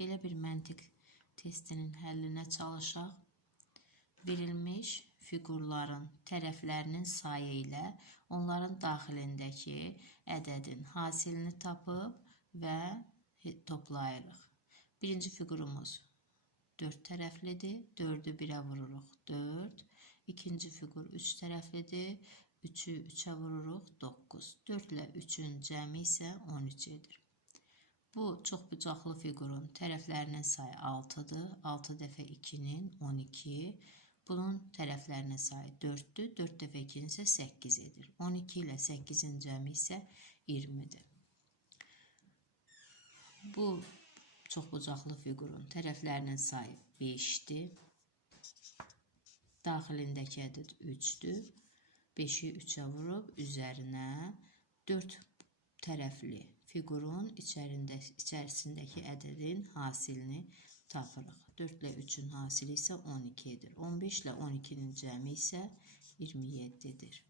Belə bir məntiq testinin həllinə çalışaq. Verilmiş fiqurların tərəflərinin sayı ilə onların daxilindəki ədədin hasilini tapıb və toplayırıq. Birinci fiqurumuz 4 tərəflidir. 4'ü 1'ə vururuq 4. İkinci fiqur 3 tərəflidir. 3'ü 3'ə vururuq 9. 4 ilə 3'ün cəmi isə 13 edir. Bu çoxbucaqlı fiqurun tərəflərinin sayı 6'dır. 6 dəfə 2'nin 12. Bunun tərəflərinin sayı 4'dür. 4 dəfə 2'nin isə 8 edir. 12 ilə 8'in cəmi isə 20'dir. Bu çoxbucaqlı fiqurun tərəflərinin sayı 5'dir. Daxilindəki ədəd 3'dür. 5'i 3'ə vurub üzərinə 4 tərəfli fiqurun içərisindəki ədədin hasilini tapırıq. 4 ilə 3'ün hasili isə 12 edir. 15 ilə 12'nin cəmi isə 27'dir.